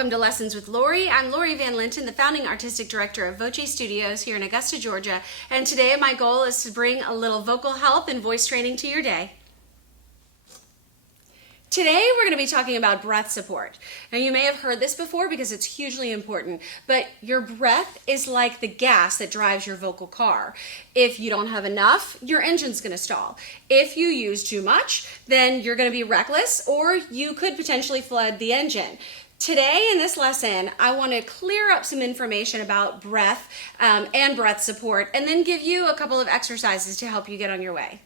Welcome to Lessons with Lori. I'm Lori Van Linton, the founding artistic director of VOCE Studios here in Augusta, Georgia. And today my goal is to bring a little vocal health and voice training to your day. Today we're going to be talking about breath support. Now you may have heard this before because it's hugely important, but your breath is like the gas that drives your vocal car. If you don't have enough, your engine's going to stall. If you use too much, then you're going to be reckless or you could potentially flood the engine. Today in this lesson, I want to clear up some information about breath and breath support and then give you a couple of exercises to help you get on your way.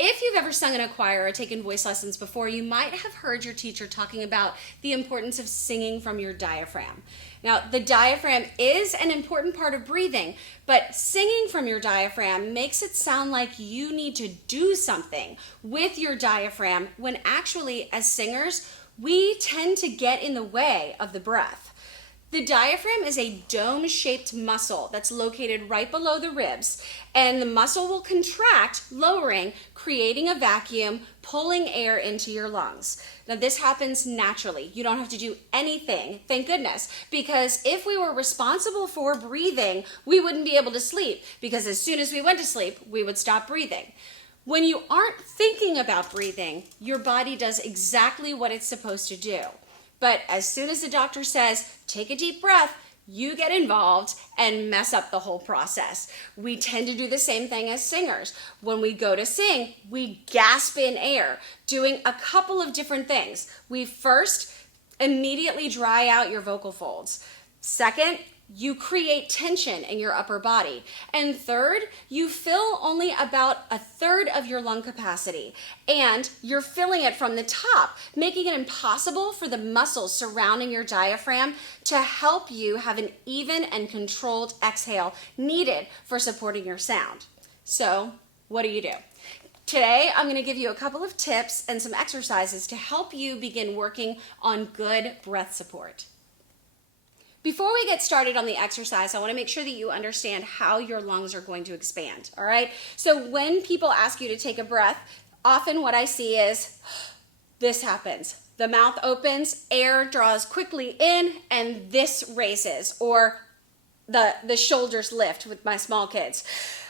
If you've ever sung in a choir or taken voice lessons before, you might have heard your teacher talking about the importance of singing from your diaphragm. Now, the diaphragm is an important part of breathing, but singing from your diaphragm makes it sound like you need to do something with your diaphragm when actually, as singers, we tend to get in the way of the breath. The diaphragm is a dome-shaped muscle that's located right below the ribs, and the muscle will contract, lowering, creating a vacuum, pulling air into your lungs. Now this happens naturally. You don't have to do anything, thank goodness, because if we were responsible for breathing, we wouldn't be able to sleep, because as soon as we went to sleep, we would stop breathing. When you aren't thinking about breathing, your body does exactly what it's supposed to do. But as soon as the doctor says, take a deep breath, you get involved and mess up the whole process. We tend to do the same thing as singers. When we go to sing, we gasp in air, doing a couple of different things. We first immediately dry out your vocal folds. Second, you create tension in your upper body. And third, you fill only about a third of your lung capacity. And you're filling it from the top, making it impossible for the muscles surrounding your diaphragm to help you have an even and controlled exhale needed for supporting your sound. So, what do? Today, I'm going to give you a couple of tips and some exercises to help you begin working on good breath support. Before we get started on the exercise, I want to make sure that you understand how your lungs are going to expand, all right? So when people ask you to take a breath, often what I see is this happens. The mouth opens, air draws quickly in, and this raises, or the shoulders lift with my small kids.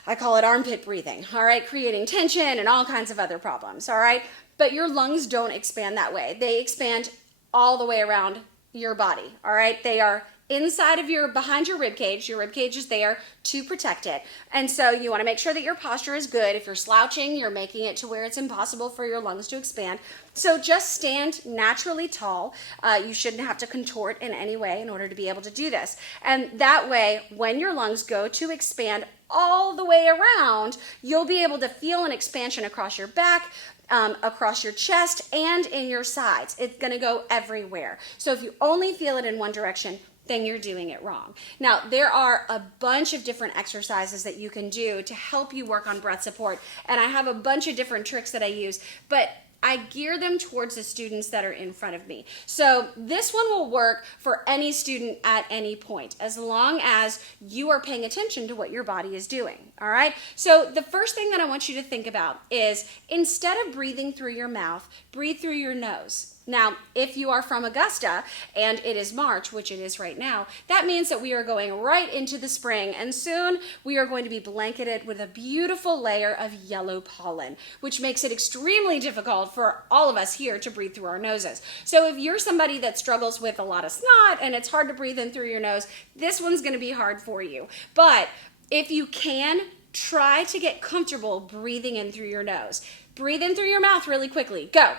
I call it armpit breathing, all right? Creating tension and all kinds of other problems, all right? But your lungs don't expand that way. They expand all the way around your body, all right? They are inside of behind your rib cage. Your rib cage is there to protect it. And so you want to make sure that your posture is good. If you're slouching, you're making it to where it's impossible for your lungs to expand. So just stand naturally tall. You shouldn't have to contort in any way in order to be able to do this. And that way, when your lungs go to expand all the way around, you'll be able to feel an expansion across your back, across your chest, and in your sides. It's going to go everywhere. So if you only feel it in one direction, then you're doing it wrong. Now, there are a bunch of different exercises that you can do to help you work on breath support, and I have a bunch of different tricks that I use, but I gear them towards the students that are in front of me. So this one will work for any student at any point, as long as you are paying attention to what your body is doing, all right? So the first thing that I want you to think about is, instead of breathing through your mouth, breathe through your nose. Now, if you are from Augusta and it is March, which it is right now, that means that we are going right into the spring, and soon we are going to be blanketed with a beautiful layer of yellow pollen, which makes it extremely difficult for all of us here to breathe through our noses. So if you're somebody that struggles with a lot of snot and it's hard to breathe in through your nose, this one's going to be hard for you. But if you can, try to get comfortable breathing in through your nose. Breathe in through your mouth really quickly. Go.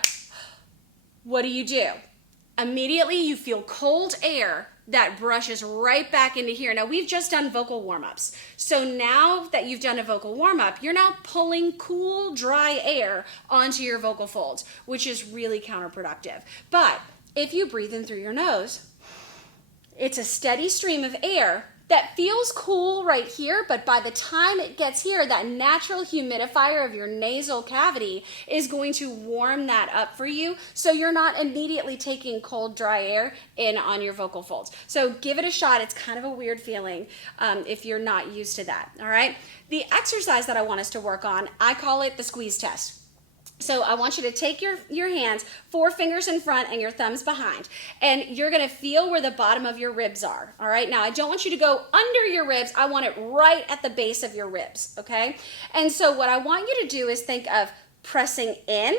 What do? Immediately you feel cold air that brushes right back into here. Now we've just done vocal warm-ups. So now that you've done a vocal warm-up, you're now pulling cool, dry air onto your vocal folds, which is really counterproductive. But if you breathe in through your nose, it's a steady stream of air that feels cool right here, but by the time it gets here, that natural humidifier of your nasal cavity is going to warm that up for you, so you're not immediately taking cold, dry air in on your vocal folds. So give it a shot. It's kind of a weird feeling if you're not used to that, all right? The exercise that I want us to work on, I call it the squeeze test. So I want you to take your hands, 4 fingers in front and your thumbs behind, and you're gonna feel where the bottom of your ribs are, all right? Now, I don't want you to go under your ribs. I want it right at the base of your ribs, okay? And so what I want you to do is think of pressing in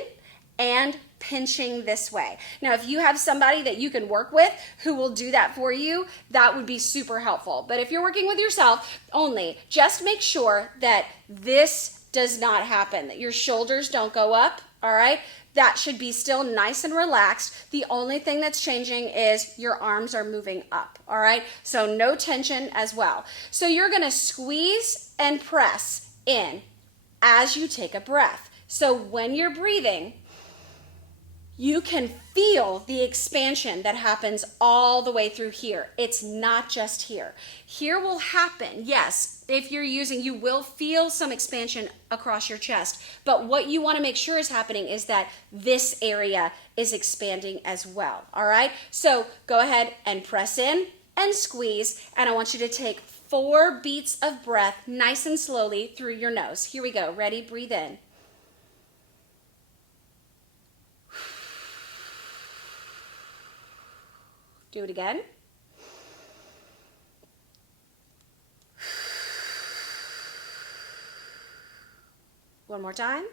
and pinching this way. Now, if you have somebody that you can work with who will do that for you, that would be super helpful. But if you're working with yourself only, just make sure that this does not happen, that your shoulders don't go up, all right? That should be still nice and relaxed. The only thing that's changing is your arms are moving up, all right? So no tension as well. So you're gonna squeeze and press in as you take a breath. So when you're breathing, you can feel the expansion that happens all the way through here. It's not just here. Here will happen, yes, if you're using, you will feel some expansion across your chest. But what you want to make sure is happening is that this area is expanding as well, all right? So go ahead and press in and squeeze, and I want you to take 4 beats of breath nice and slowly through your nose. Here we go. Ready? Breathe in. Do it again. One more time.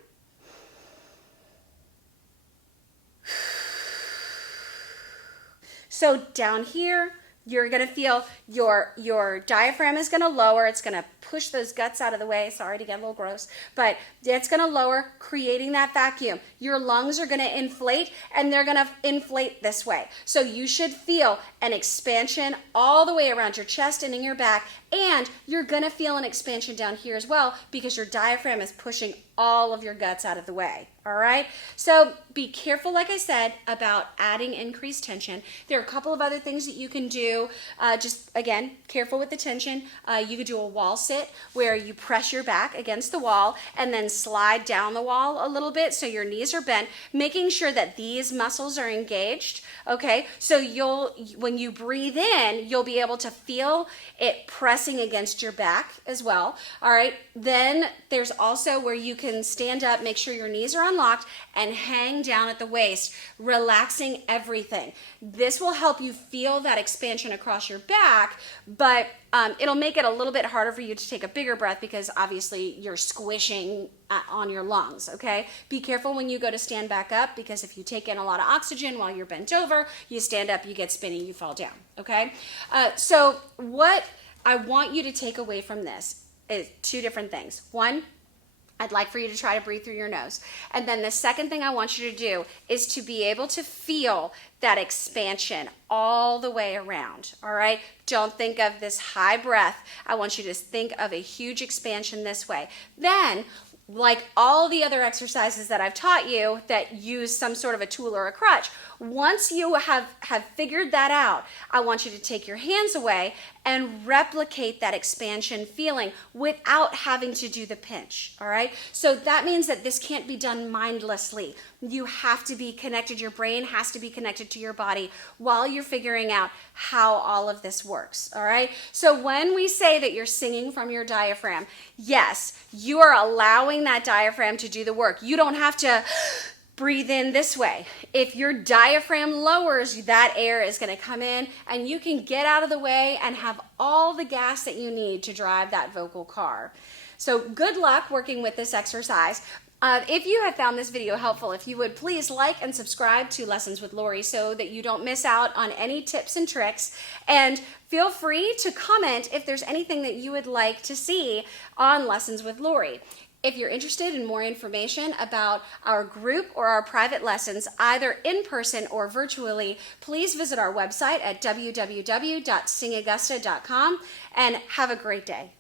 So down here, you're gonna feel your diaphragm is gonna lower. It's gonna push those guts out of the way. Sorry to get a little gross, but it's gonna lower, creating that vacuum. Your lungs are gonna inflate, and they're gonna inflate this way. So you should feel an expansion all the way around your chest and in your back, and you're gonna feel an expansion down here as well because your diaphragm is pushing all of your guts out of the way, all right? So be careful, like I said, about adding increased tension. There are a couple of other things that you can do. Just, again, careful with the tension. You could do a wall sit where you press your back against the wall and then slide down the wall a little bit so your knees are bent, making sure that these muscles are engaged, okay? So when you breathe in, you'll be able to feel it pressing against your back as well, all right? Then there's also where you can stand up, make sure your knees are unlocked, and hang down at the waist, relaxing everything. This will help you feel that expansion across your back, but it'll make it a little bit harder for you to take a bigger breath because obviously you're squishing on your lungs, okay? Be careful when you go to stand back up because if you take in a lot of oxygen while you're bent over, you stand up, you get spinny, you fall down, okay? So what I want you to take away from this is 2 different things. One, I'd like for you to try to breathe through your nose. And then the second thing I want you to do is to be able to feel that expansion all the way around, all right? Don't think of this high breath. I want you to think of a huge expansion this way. Then, like all the other exercises that I've taught you that use some sort of a tool or a crutch, once you have figured that out, I want you to take your hands away and replicate that expansion feeling without having to do the pinch, all right? So that means that this can't be done mindlessly. You have to be connected, your brain has to be connected to your body while you're figuring out how all of this works, all right? So when we say that you're singing from your diaphragm, yes, you are allowing that diaphragm to do the work. You don't have to breathe in this way. If your diaphragm lowers, that air is going to come in and you can get out of the way and have all the gas that you need to drive that vocal car. So good luck working with this exercise. If you have found this video helpful, if you would please like and subscribe to Lessons with Lori so that you don't miss out on any tips and tricks. And feel free to comment if there's anything that you would like to see on Lessons with Lori. If you're interested in more information about our group or our private lessons, either in person or virtually, please visit our website at www.singaugusta.com and have a great day.